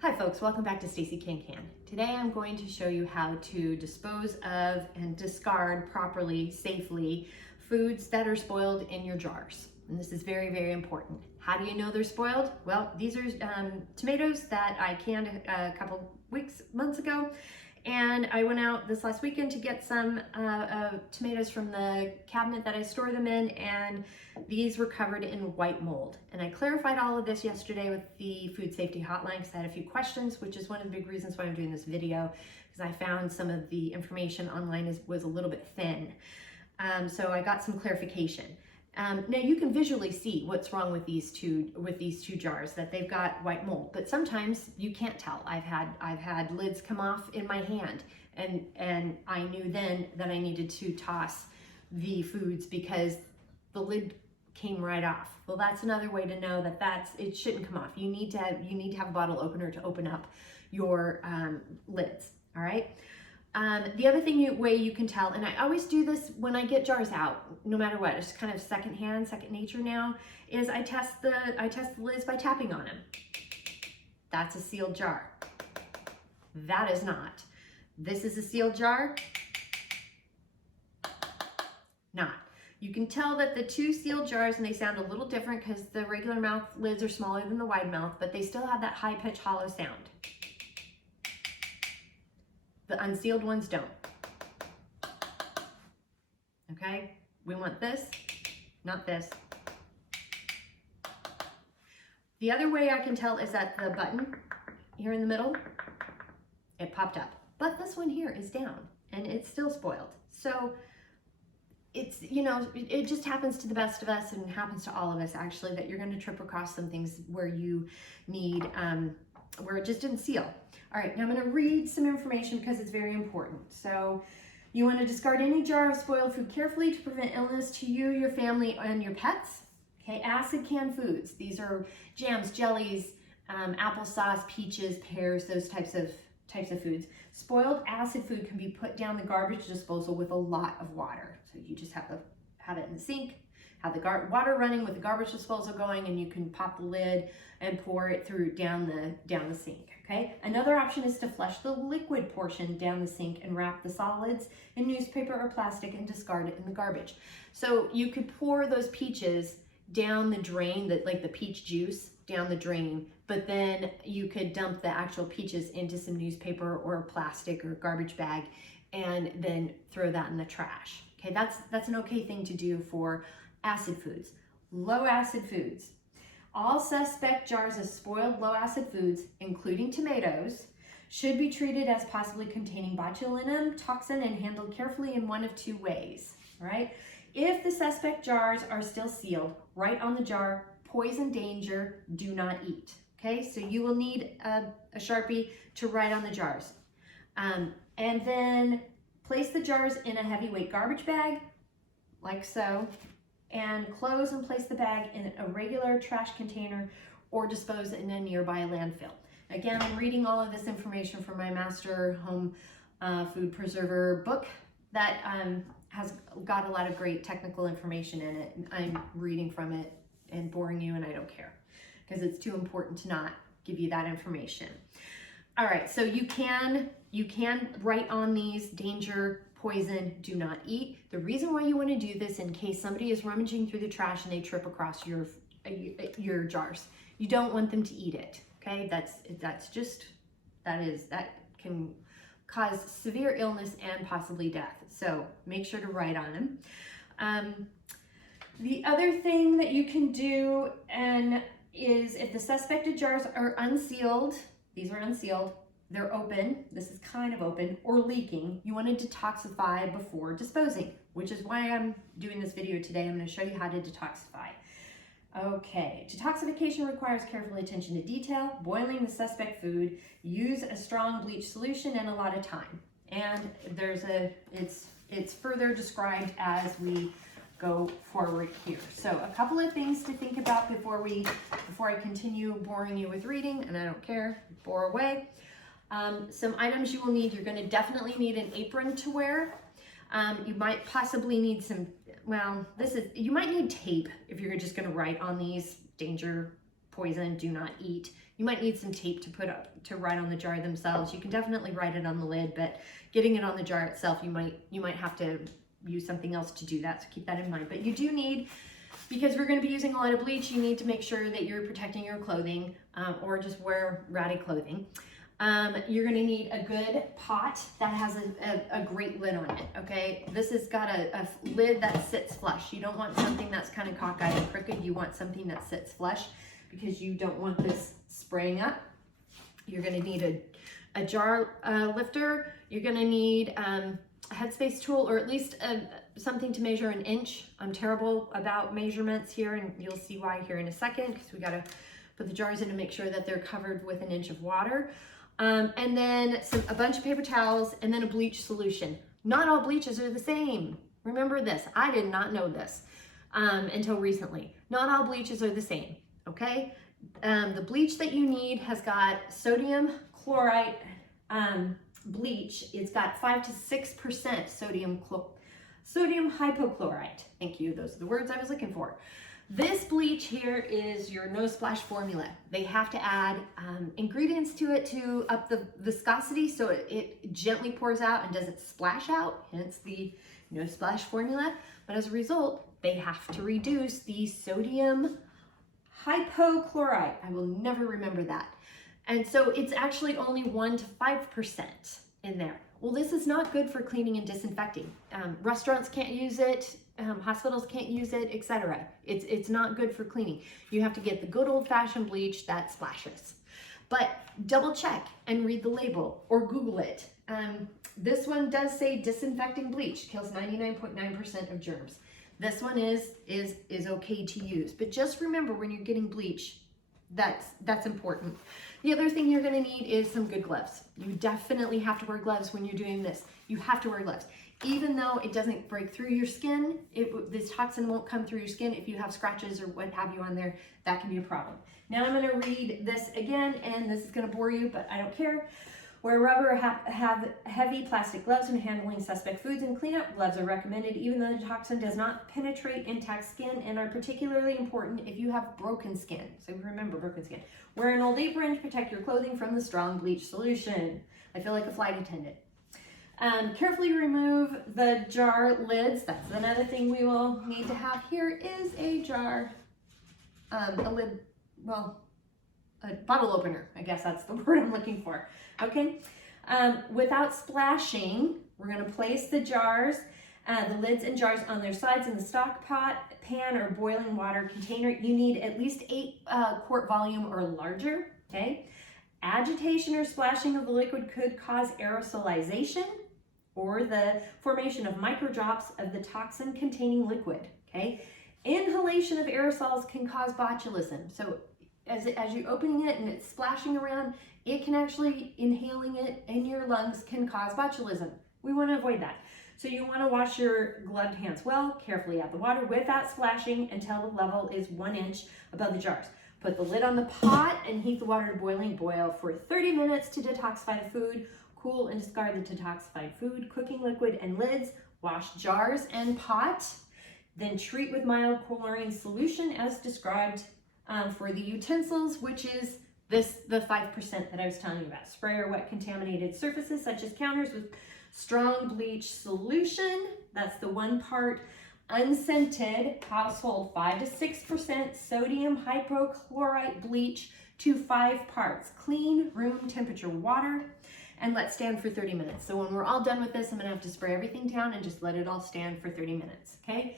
Hi folks, welcome back to Stacy Can. Today I'm going to show you how to dispose of and discard properly, safely, foods that are spoiled in your jars. And this is very, very important. How do you know they're spoiled? Well, these are tomatoes that I canned a couple months ago. And I went out this last weekend to get some tomatoes from the cabinet that I store them in, and these were covered in white mold. And I clarified all of this yesterday with the food safety hotline because I had a few questions, which is one of the big reasons why I'm doing this video, because I found some of the information online was a little bit thin. So I got some clarification. Now you can visually see what's wrong with these two jars, that they've got white mold, but sometimes you can't tell. I've had lids come off in my hand, and I knew then that I needed to toss the foods because the lid came right off. Well, that's another way to know that it shouldn't come off. You need to have a bottle opener to open up your lids. All right. The other way you can tell, and I always do this when I get jars out, no matter what, it's kind of second nature now, is I test the lids by tapping on them. That's a sealed jar. That is not. This is a sealed jar. Not. You can tell that the two sealed jars, and they sound a little different because the regular mouth lids are smaller than the wide mouth, but they still have that high pitch hollow sound. The unsealed ones don't. Okay, we want this, not this. The other way I can tell is that the button here in the middle, it popped up. But this one here is down and it's still spoiled. So it's, it just happens to the best of us, and happens to all of us actually, that you're going to trip across some things where you need, where it just didn't seal. All right, now I'm going to read some information because it's very important. So you want to discard any jar of spoiled food carefully to prevent illness to you, your family, and your pets. Okay, acid canned foods. These are jams, jellies, applesauce, peaches, pears, those types of foods. Spoiled acid food can be put down the garbage disposal with a lot of water. So you just have to have it in the sink, have the water running with the garbage disposal going, and you can pop the lid and pour it down the sink. Okay. Another option is to flush the liquid portion down the sink and wrap the solids in newspaper or plastic and discard it in the garbage. So you could pour those peaches down the drain, like the peach juice down the drain, but then you could dump the actual peaches into some newspaper or plastic or garbage bag and then throw that in the trash. Okay, that's an okay thing to do for acid foods. Low acid foods. All suspect jars of spoiled low acid foods, including tomatoes, should be treated as possibly containing botulinum toxin and handled carefully in one of two ways. All right? If the suspect jars are still sealed, write on the jar, poison danger, do not eat. Okay, so you will need a Sharpie to write on the jars. And then place the jars in a heavyweight garbage bag, like so, and close and place the bag in a regular trash container or dispose in a nearby landfill. Again, I'm reading all of this information from my Master Home Food Preserver book that has got a lot of great technical information in it. I'm reading from it and boring you, and I don't care because it's too important to not give you that information. All right, so you can write on these danger, poison, do not eat. The reason why you want to do this, in case somebody is rummaging through the trash and they trip across your jars, you don't want them to eat it. Okay, that can cause severe illness and possibly death. So make sure to write on them. The other thing that you can do is if the suspected jars are unsealed, these are unsealed, they're open, this is kind of open, or leaking, you want to detoxify before disposing, which is why I'm doing this video today. I'm going to show you how to detoxify. Okay, detoxification requires careful attention to detail, boiling the suspect food, use a strong bleach solution, and a lot of time. And it's further described as we go forward here. So a couple of things to think about before I continue boring you with reading, and I don't care, bore away. Some items you will need. You're going to definitely need an apron to wear. You might possibly need you might need tape if you're just going to write on these danger, poison, do not eat. You might need some tape to put up to write on the jar themselves. You can definitely write it on the lid, but getting it on the jar itself, you might have to use something else to do that, so keep that in mind. But you do need, because we're going to be using a lot of bleach, you need to make sure that you're protecting your clothing, or just wear ratty clothing. You're going to need a good pot that has a great lid on it, okay? This has got a lid that sits flush. You don't want something that's kind of cockeyed and crooked. You want something that sits flush because you don't want this spraying up. You're going to need a jar lifter. You're going to need a headspace tool, or at least something to measure an inch. I'm terrible about measurements here, and you'll see why here in a second, because we got to put the jars in to make sure that they're covered with an inch of water. And then a bunch of paper towels, and then a bleach solution. Not all bleaches are the same. Remember this, I did not know this until recently. Not all bleaches are the same, okay? The bleach that you need has got sodium chloride bleach. It's got 5 to 6% sodium hypochlorite. Thank you, those are the words I was looking for. This bleach here is your no splash formula. They have to add ingredients to it to up the viscosity so it gently pours out and doesn't splash out, hence the no splash formula. But as a result, they have to reduce the sodium hypochlorite. I will never remember that. And so it's actually only 1 to 5% in there. Well, this is not good for cleaning and disinfecting. Restaurants can't use it. Hospitals can't use it, etc. It's not good for cleaning. You have to get the good old-fashioned bleach that splashes. But double check and read the label or Google it. This one does say disinfecting bleach, kills 99.9% of germs. This one is okay to use. But just remember, when you're getting bleach, that's important. The other thing you're going to need is some good gloves. You definitely have to wear gloves when you're doing this. You have to wear gloves. Even though it doesn't break through your skin, this toxin won't come through your skin. If you have scratches or what have you on there, that can be a problem. Now I'm going to read this again, and this is going to bore you, but I don't care. Wear rubber, have heavy plastic gloves when handling suspect foods, and cleanup gloves are recommended even though the toxin does not penetrate intact skin, and are particularly important if you have broken skin. So remember, broken skin. Wear an old apron to protect your clothing from the strong bleach solution. I feel like a flight attendant. Carefully remove the jar lids. That's another thing we will need to have here is a jar, a lid, well, a bottle opener. I guess that's the word I'm looking for. Okay. Without splashing, we're going to place the jars, the lids and jars on their sides in the stock pot, pan, or boiling water container. You need at least 8 quart volume or larger. Okay. Agitation or splashing of the liquid could cause aerosolization, or the formation of microdrops of the toxin-containing liquid, okay? Inhalation of aerosols can cause botulism. So as you're opening it and it's splashing around, it can actually, inhaling it in your lungs can cause botulism. We want to avoid that. So you want to wash your gloved hands well, carefully out the water without splashing until the level is 1 inch above the jars. Put the lid on the pot and heat the water to boiling. Boil for 30 minutes to detoxify the food. Cool and discard the detoxified food, cooking liquid, and lids. Wash jars and pot. Then treat with mild chlorine solution as described for the utensils, which is the 5% that I was telling you about. Spray or wet contaminated surfaces such as counters with strong bleach solution. That's the 1 part. Unscented household 5 to 6% sodium hypochlorite bleach to 5 parts. Clean room temperature water. And let stand for 30 minutes. So when we're all done with this, I'm gonna have to spray everything down and just let it all stand for 30 minutes, okay?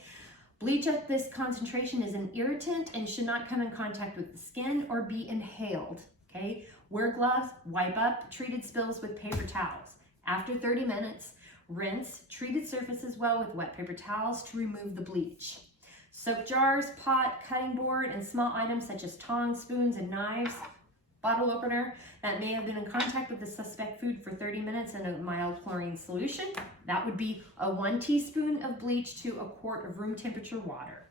Bleach at this concentration is an irritant and should not come in contact with the skin or be inhaled, okay? Wear gloves, wipe up treated spills with paper towels. After 30 minutes, rinse treated surfaces well with wet paper towels to remove the bleach. Soak jars, pot, cutting board, and small items such as tongs, spoons, and knives, bottle opener that may have been in contact with the suspect food for 30 minutes in a mild chlorine solution. That would be a 1 teaspoon of bleach to a quart of room temperature water.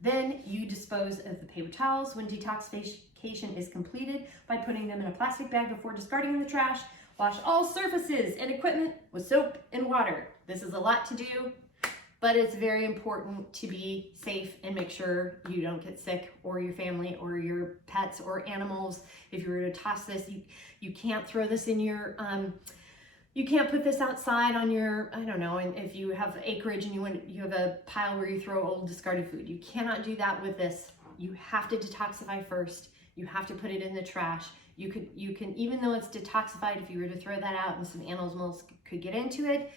Then you dispose of the paper towels when detoxification is completed by putting them in a plastic bag before discarding in the trash. Wash all surfaces and equipment with soap and water. This is a lot to do, but it's very important to be safe and make sure you don't get sick, or your family or your pets or animals. If you were to toss this, you can't throw this in your, you can't put this outside on your, I don't know, and if you have acreage and you have a pile where you throw old discarded food, you cannot do that with this. You have to detoxify first. You have to put it in the trash. You can, even though it's detoxified, if you were to throw that out and some animals could get into it,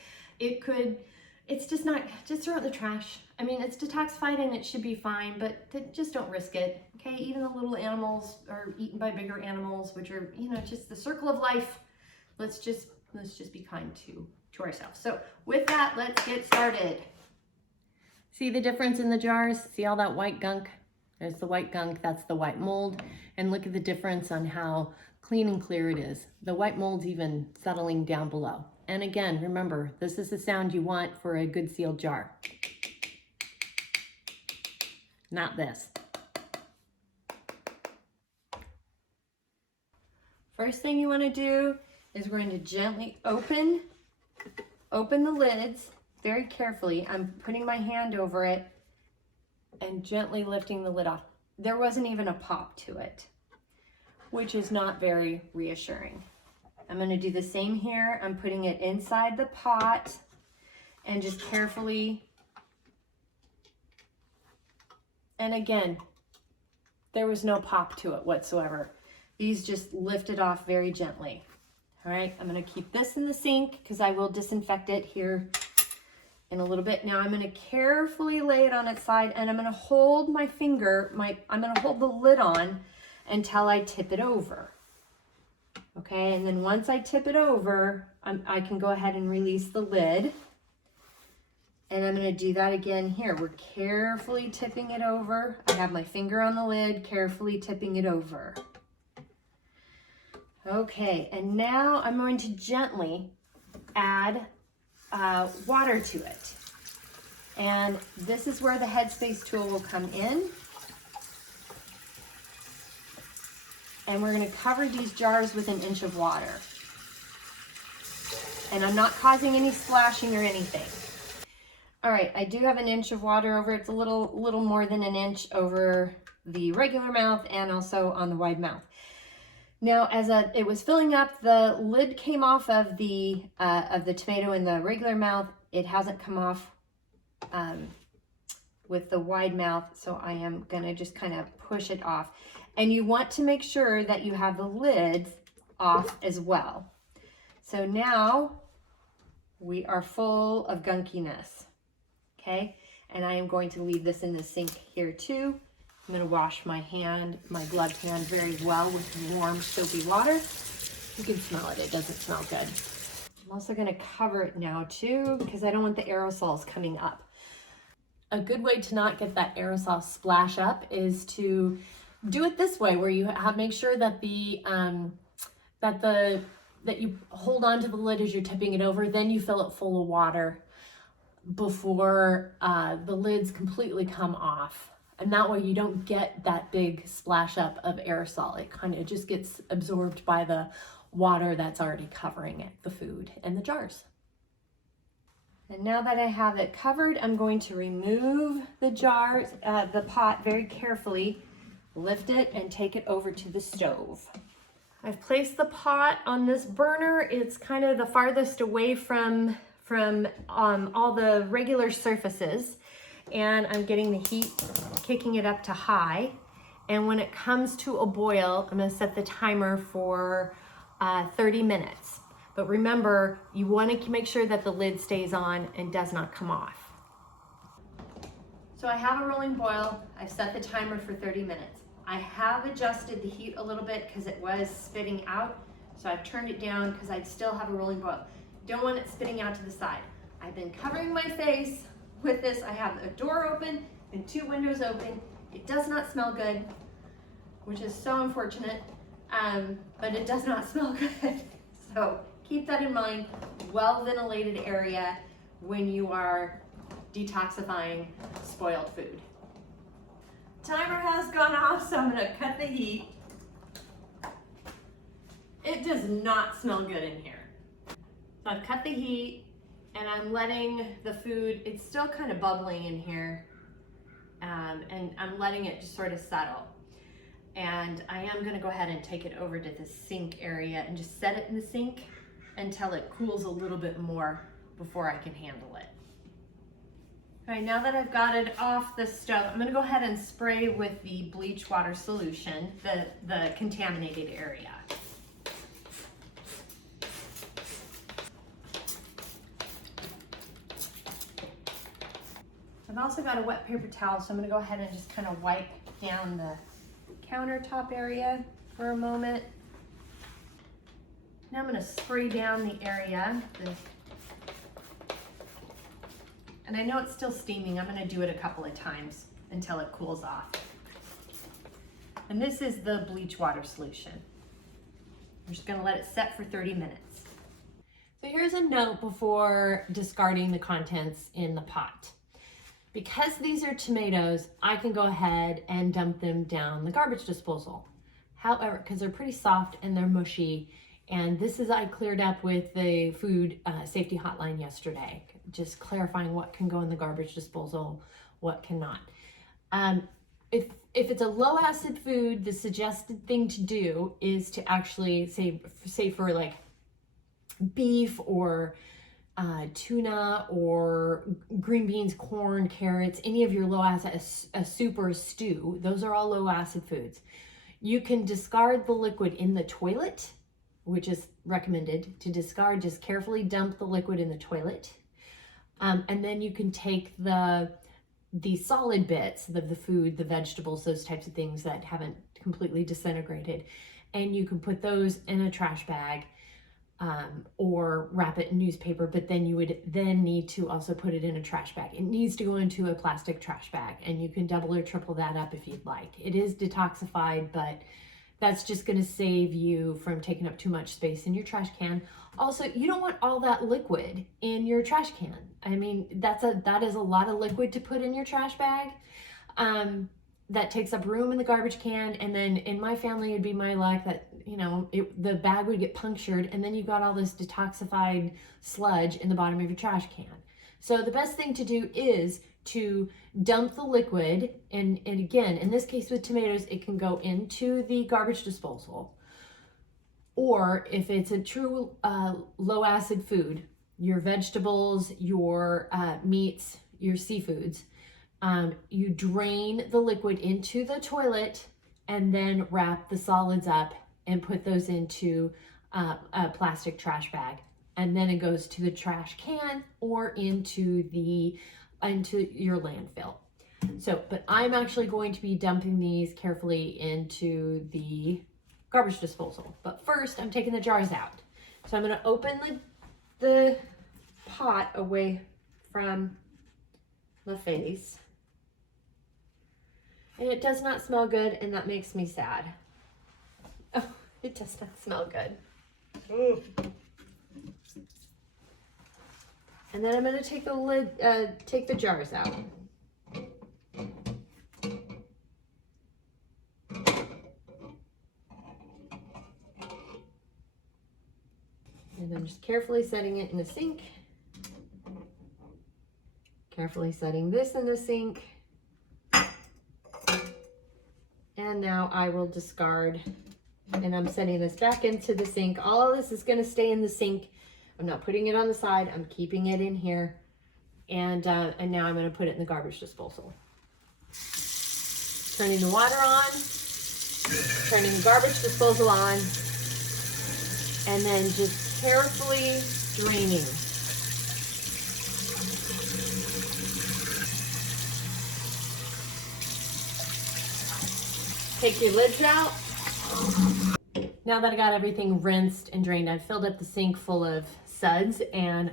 it's just not, just throw it in the trash. I mean, it's detoxified and it should be fine, but just don't risk it, okay? Even the little animals are eaten by bigger animals, which are, you know, just the circle of life. Let's just be kind to ourselves. So with that, let's get started. See the difference in the jars? See all that white gunk? There's the white gunk, that's the white mold. And look at the difference on how clean and clear it is. The white mold's even settling down below. And again, remember, this is the sound you want for a good sealed jar. Not this. First thing you want to do is we're going to gently open the lids very carefully. I'm putting my hand over it and gently lifting the lid off. There wasn't even a pop to it, which is not very reassuring. I'm going to do the same here. I'm putting it inside the pot and just carefully. And again, there was no pop to it whatsoever. These just lifted off very gently. All right, I'm going to keep this in the sink because I will disinfect it here in a little bit. Now I'm going to carefully lay it on its side, and I'm going to hold my finger, I'm going to hold the lid on until I tip it over. Okay, and then once I tip it over, I can go ahead and release the lid. And I'm going to do that again here. We're carefully tipping it over. I have my finger on the lid, carefully tipping it over. Okay, and now I'm going to gently add water to it. And this is where the headspace tool will come in. And we're going to cover these jars with 1 inch of water. And I'm not causing any splashing or anything. All right, I do have 1 inch of water over. It's a little more than 1 inch over the regular mouth and also on the wide mouth. Now, as it was filling up, the lid came off of the tomato in the regular mouth. It hasn't come off with the wide mouth, so I am gonna just kind of push it off. And you want to make sure that you have the lid off as well. So now we are full of gunkiness, okay? And I am going to leave this in the sink here too. I'm going to wash my gloved hand very well with warm soapy water. You can smell it, it doesn't smell good. I'm also going to cover it now too because I don't want the aerosols coming up. A good way to not get that aerosol splash up is to do it this way, where you make sure that that you hold on to the lid as you're tipping it over, then you fill it full of water before the lids completely come off. And that way you don't get that big splash up of aerosol. It kind of just gets absorbed by the water that's already covering it, the food and the jars. And now that I have it covered, I'm going to remove the jars, the pot very carefully, lift it and take it over to the stove. I've placed the pot on this burner. It's kind of the farthest away from all the regular surfaces. And I'm getting the heat, kicking it up to high. And when it comes to a boil, I'm gonna set the timer for 30 minutes. But remember, you wanna make sure that the lid stays on and does not come off. So I have a rolling boil. I've set the timer for 30 minutes. I have adjusted the heat a little bit because it was spitting out. So I've turned it down because I still have a rolling boil. Don't want it spitting out to the side. I've been covering my face with this. I have a door open and 2 windows open. It does not smell good, which is so unfortunate, but it does not smell good. So keep that in mind. Well-ventilated area when you are detoxifying spoiled food. Timer has gone off, so I'm gonna cut the heat. It does not smell good in here. So I've cut the heat and I'm letting the food, it's still kind of bubbling in here, and I'm letting it just sort of settle. And I am gonna go ahead and take it over to the sink area and just set it in the sink until it cools a little bit more before I can handle it. All right, now that I've got it off the stove, I'm gonna go ahead and spray with the bleach water solution, the contaminated area. I've also got a wet paper towel, so I'm gonna go ahead and just kind of wipe down the countertop area for a moment. Now I'm gonna spray down the area. And I know it's still steaming. I'm gonna do it a couple of times until it cools off. And this is the bleach water solution. I'm just gonna let it set for 30 minutes. So here's a note before discarding the contents in the pot. Because these are tomatoes, I can go ahead and dump them down the garbage disposal. However, because they're pretty soft and they're mushy, and this is I cleared up with the food safety hotline yesterday, just clarifying what can go in the garbage disposal, what cannot. If it's a low acid food, the suggested thing to do is to actually say for like beef or tuna or green beans, corn, carrots, any of your low acid, a soup or a stew, those are all low acid foods. You can discard the liquid in the toilet, which is recommended to discard. Just carefully dump the liquid in the toilet. And then you can take the solid bits of the food, the vegetables, those types of things that haven't completely disintegrated, and you can put those in a trash bag, or wrap it in newspaper, but then you would then need to also put it in a trash bag. It needs to go into a plastic trash bag, and you can double or triple that up if you'd like. It is detoxified, but that's just gonna save you from taking up too much space in your trash can. Also, you don't want all that liquid in your trash can. I mean, that is a lot of liquid to put in your trash bag. That takes up room in the garbage can, and then in my family, it'd be my luck that, you know, the bag would get punctured, and then you've got all this detoxified sludge in the bottom of your trash can. So the best thing to do is to dump the liquid, and again, in this case with tomatoes, it can go into the garbage disposal. Or if it's a true low acid food, your vegetables, your meats, your seafoods, you drain the liquid into the toilet and then wrap the solids up and put those into a plastic trash bag. And then it goes to the trash can or into your landfill. So, but I'm actually going to be dumping these carefully into the garbage disposal. But first, I'm taking the jars out. So I'm going to open the pot away from the face. And it does not smell good, and that makes me sad. Oh, it does not smell good. Ooh. And then I'm going to take the lid, take the jars out. And I'm just carefully setting it in the sink. Carefully setting this in the sink. And now I will discard, and I'm setting this back into the sink. All of this is going to stay in the sink. I'm not putting it on the side. I'm keeping it in here. And now I'm going to put it in the garbage disposal. Turning the water on, turning the garbage disposal on, and then just carefully draining. Take your lids out. Now that I got everything rinsed and drained, I've filled up the sink full of suds and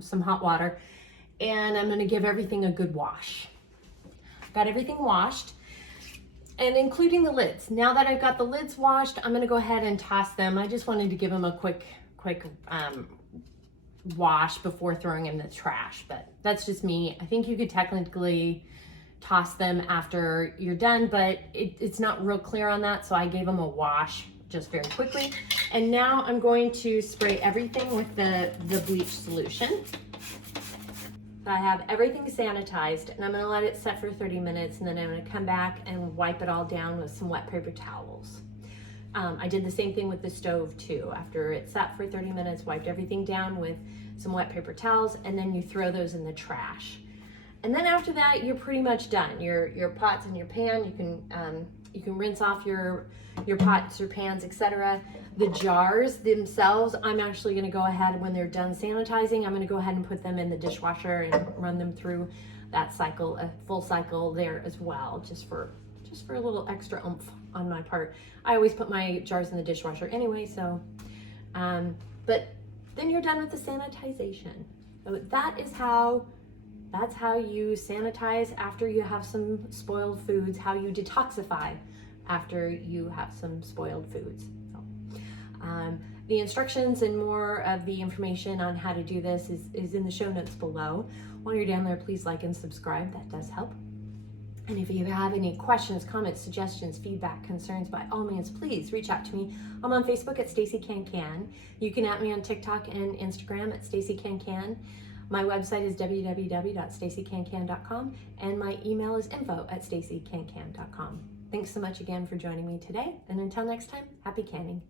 some hot water, and I'm gonna give everything a good wash. Got everything washed, and including the lids. Now that I've got the lids washed, I'm gonna go ahead and toss them. I just wanted to give them a quick wash before throwing them in the trash, but that's just me. I think you could technically toss them after you're done, but it's not real clear on that, so I gave them a wash just very quickly. And now I'm going to spray everything with the bleach solution. So I have everything sanitized, and I'm gonna let it set for 30 minutes, and then I'm gonna come back and wipe it all down with some wet paper towels. I did the same thing with the stove too. After it sat for 30 minutes, wiped everything down with some wet paper towels, and then you throw those in the trash. And then after that, you're pretty much done. Your pots and your pan, you can rinse off your pots, your pans, etc. The jars themselves, I'm actually going to go ahead, when they're done sanitizing, I'm going to go ahead and put them in the dishwasher and run them through that cycle, a full cycle there as well, just for a little extra oomph on my part. I always put my jars in the dishwasher anyway, so but then you're done with the sanitization. So that's how you sanitize after you have some spoiled foods, how you detoxify after you have some spoiled foods. So, the instructions and more of the information on how to do this is in the show notes below. While you're down there, please like and subscribe. That does help. And if you have any questions, comments, suggestions, feedback, concerns, by all means, please reach out to me. I'm on Facebook at Stacy Can Can. You can at me on TikTok and Instagram at Stacy Can Can. My website is www.stacycancan.com, and my email is info@stacycancan.com. Thanks so much again for joining me today, and until next time, happy canning.